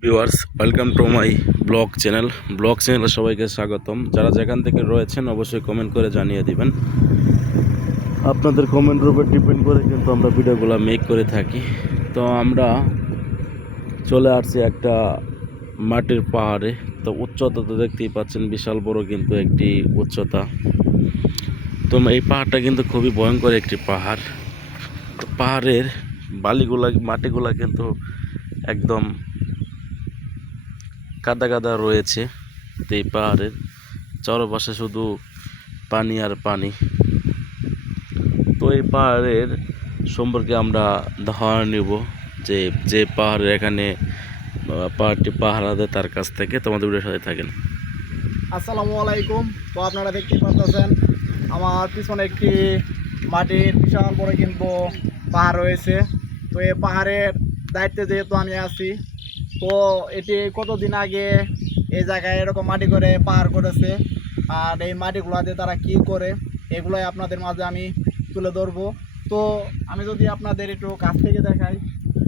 Viewers welcome to my blog channel blog চ্যানেলে সবাইকে স্বাগতম। যারা যেখান থেকে রয়েছেন, অবশ্যই কমেন্ট করে জানিয়ে দিবেন। আপনাদের কমেন্টের উপর ডিপেন্ড করে কিন্তু আমরা ভিডিওগুলো মেক করে থাকি। তো আমরা চলে আসছি একটা মাটির পাহাড়ে। তো উচ্চতা তো দেখতেই পাচ্ছেন, বিশাল বড় কিন্তু একটি উচ্চতা। তো এই পাহাড়টা কিন্তু খুবই ভয়ঙ্কর একটি পাহাড়। তো পাহাড়ের বালিগুলা, মাটিগুলা কিন্তু একদম কাদা কাদা রয়েছে এই পাহাড়ের। চারপাশে শুধু পানি আর পানি। তো এই পাহাড়ের সম্পর্কে আমরা ধারণা নিব যে যে পাহাড়ের এখানে পাহাড়টি পাহারা দেয় তার কাছ থেকে তোমাদের ভিডিওর সাথে থাকেন। আসসালামু আলাইকুম। তো আপনারা দেখতে পাচ্ছেন আমার পিছনে একটি মাটির বিশাল বড় কিন্তু পাহাড় রয়েছে। তো এই পাহাড়ের দায়িত্বে যেহেতু আমি আছি তো এটি কতদিন আগে এই জায়গায় এরকম মাটি করে পাহাড় করেছে? আর এই মাটিগুলো দিয়ে তারা কি করে? এগুলোই আপনাদের মাঝে আমি তুলে ধরবো। তো আমি যদি আপনাদের একটু কাছ থেকে দেখাই,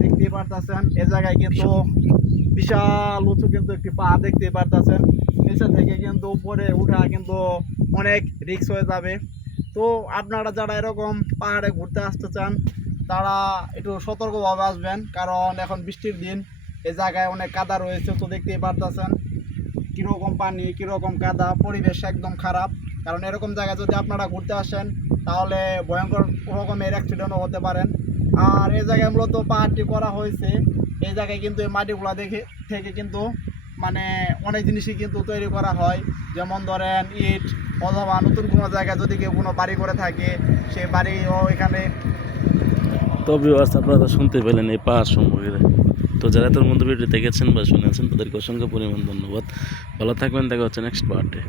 দেখতেই পারতেছেন, এ জায়গায় কিন্তু বিশাল উঁচু কিন্তু একটি পাহাড় দেখতে পারতেছেন। নিচে থেকে কিন্তু উপরে উঠা কিন্তু অনেক রিক্স হয়ে যাবে। তো আপনারা যারা এরকম পাহাড়ে ঘুরতে আসতে চান, তারা একটু সতর্কভাবে আসবেন, কারণ এখন বৃষ্টির দিন। এই জায়গায় অনেক কাদা রয়েছে, তো দেখতেই পারতেছেন। কীরকম পানি, কীরকম কাদা, পরিবেশ একদম খারাপ। কারণ এরকম জায়গায় যদি আপনারা ঘুরতে আসেন, তাহলে ভয়ঙ্কর রকমের অ্যাক্সিডেন্টও হতে পারেন। আর এই জায়গায় মূলত পাহাড়টি করা হয়েছে। এই জায়গায় কিন্তু এই মাটিগুলো দেখে, থেকে কিন্তু মানে অনেক জিনিসই কিন্তু তৈরি করা হয়। যেমন ধরেন ইট অথবা নতুন কোনো জায়গায় যদি কেউ কোনো বাড়ি করে থাকে, সে বাড়িও এখানে তো ভিউয়ার্স আপনারা শুনতে পেলেন এই পাহাড় সম্পর্কে। তো যারা তোর মধ্যে ভিডিও দেখেছেন বা শুনেছেন, তাদেরকে অসংখ্য পরিমাণ ধন্যবাদ। ভালো থাকবেন, দেখা হচ্ছে নেক্সট পার্টে